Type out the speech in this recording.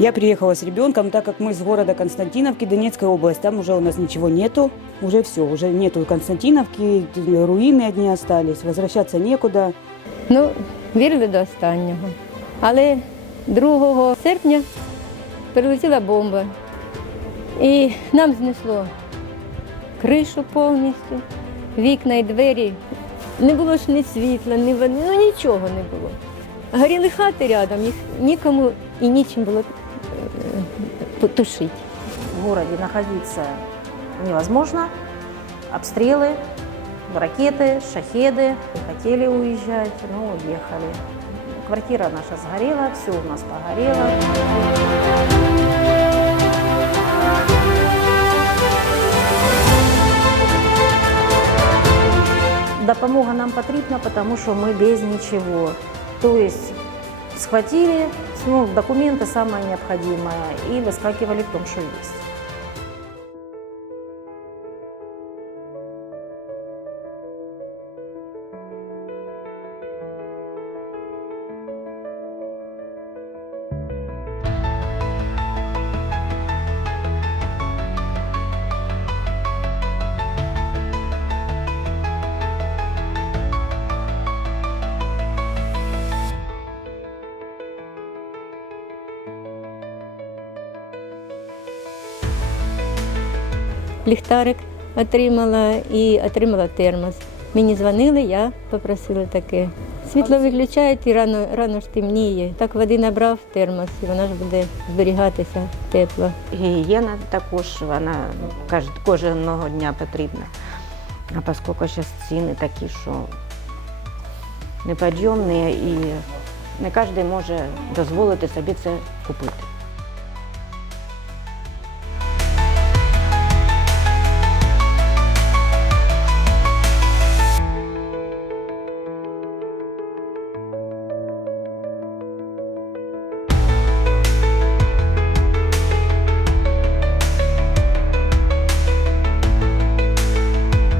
Я приехала с ребенком, так как мы с города Константиновки, Донецкая область, там уже у нас ничего нету, уже все, уже нету Константиновки, руины одни остались, возвращаться некуда. Ну, вірили до останнього. Але 2 серпня прилетіла бомба. І нам знесло кришу повністю, вікна і двері. Не було ж ні світла, ні води, ну нічого не було. Горіли хати рядом, їх нікому і нічим було е, потушити. В городе находиться невозможно. Обстрелы, ракеты, шахеды. Хотели уезжать, но уехали. Квартира наша сгорела, все у нас погорело. Допомога нам потрібна, тому що ми без нічого. Тобто схватили ну, документы самое необходимое и выскакивали в том, что есть. Ліхтарик отримала і отримала термос. Мені дзвонили, я попросила таке. Світло виключають і рано, рано ж темніє. Так води набрав термос, і вона ж буде зберігатися тепло. Гігієна також вона кожного дня потрібна. А оскільки зараз ціни такі, що неподйомні і не кожен може дозволити собі це купити.